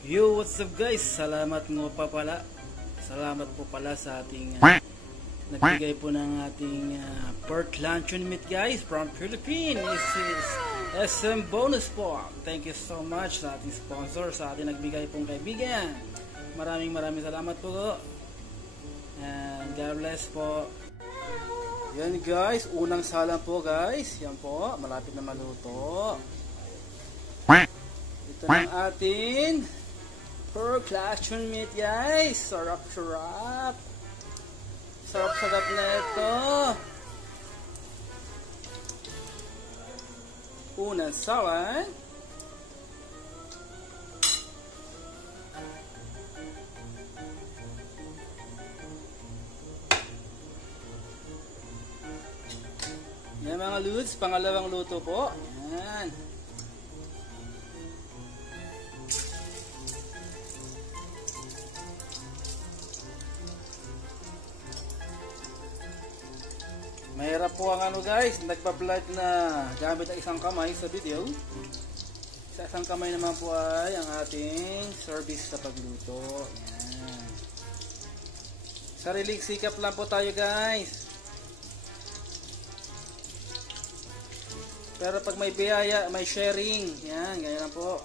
Yo, what's up guys? Salamat Salamat po pala sa ating nagbigay po ng ating pork luncheon meat guys from Philippines. This is SM Bonus po. Thank you so much sa ating sponsor, sa ating nagbigay pong kaibigan. Maraming salamat po. And God bless po. Yan guys, unang salang po guys. Yan po, malapit na maluto. Ito ng ating pork luncheon meat guys. Sarap na ito. Unang sawan. Yan mga ludes, pangalawang luto po. Yan. Mahirap po ang guys, nagpa-vlog na gamit ang isang kamay sa video. Sa isang kamay naman po ay ang ating service sa pagluto. Yan. Sariling sikap lang po tayo guys. Pero pag may biyaya, may sharing. Yan, ganyan lang po.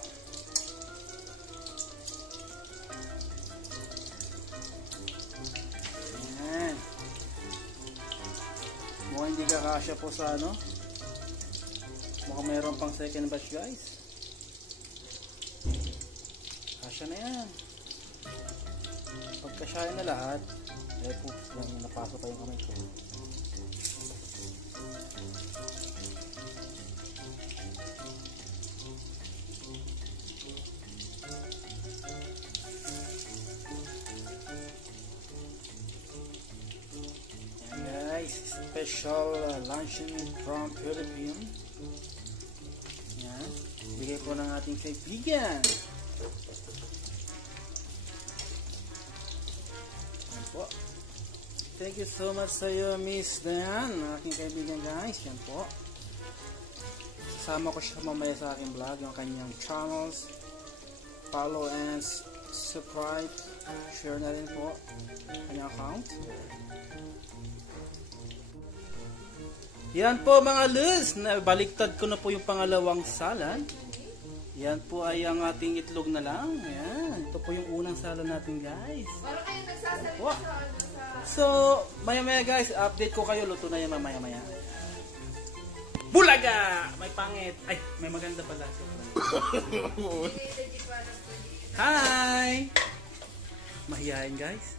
Mukhang hindi kakasya po sa mukhang mayroon pang second batch guys. Kasya na yan. Pagkasya na lahat, po lang napasok pa yung kamay ko. Special luncheon from Philippines. Yan. Bigay po ng ating kaibigan. Yan po. Thank you so much sa iyo, Miss Dan, aking kaibigan guys. Yan po. Sasama ko siya mamaya sa aking vlog, yung kanyang channels. Follow and subscribe. Share na rin po kanyang account. Yan po mga luz, baliktad ko na po yung pangalawang salad. Yan po ay ang ating itlog na lang. Yan, ito po yung unang salad natin guys. Para kayo nagsasalita sa... So, maya guys, update ko kayo. Luto na yan maya. Bulaga! May pangit. Ay, may maganda pala. Hi! Mahihain guys.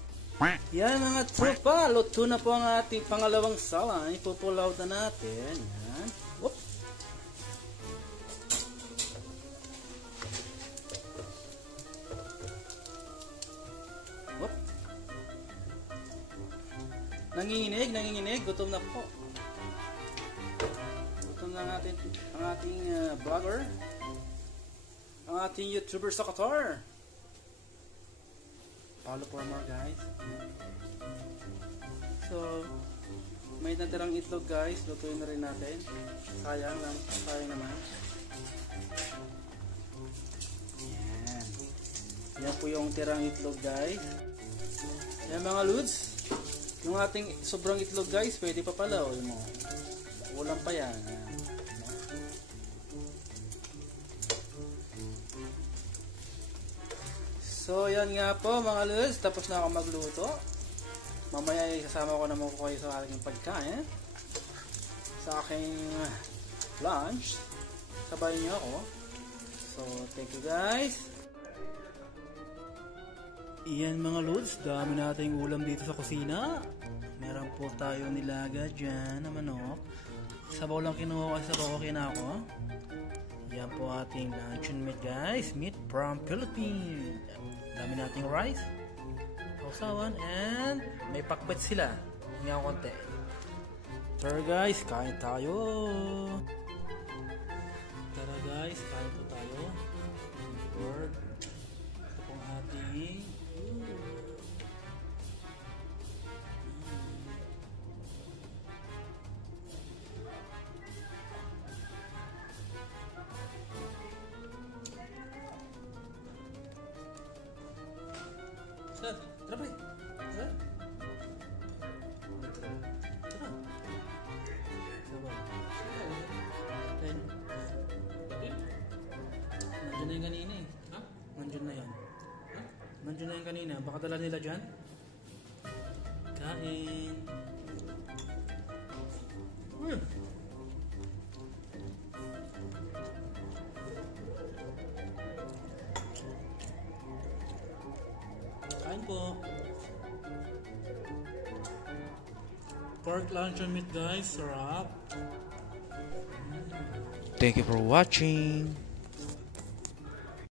Yan mga tropa, luto na po ang ating pangalawang sawan. Ipupulaw na natin. Yan. Whoop. Whoop. Nanginginig. Gutom na po. Gutom na ang ating vlogger. Ang ating YouTuber sa Qatar. Follow for more guys. So, may natirang itlog guys, lutuin na rin natin. Sayang naman. Yan. Yan po yung tirang itlog guys. Yan mga ludes. Yung ating sobrang itlog guys, pwede pa pala. Ulam pa yan. So yan nga po mga ludes, tapos na ako magluto. Mamaya isasama ko naman po kayo sa aking pagkain. Sa aking lunch. Sabayin niyo ako. So thank you guys. Iyan mga ludes, dami nating ulam dito sa kusina. Meron po tayo nilaga dyan na manok. Sabaw lang kinuha ko, sabaw ako. Yan po ating luncheon meat guys. Meat from Philippines. Dami nating rice, kausawan, and may pakbet sila. Ngayon konti. Tara guys, kain tayo. Kain po tayo. Ito pong ating Nandiyan na yung kanina. Baka dala nila dyan. Kain. Kain po. Pork luncheon meat guys. Sarap. Thank you for watching.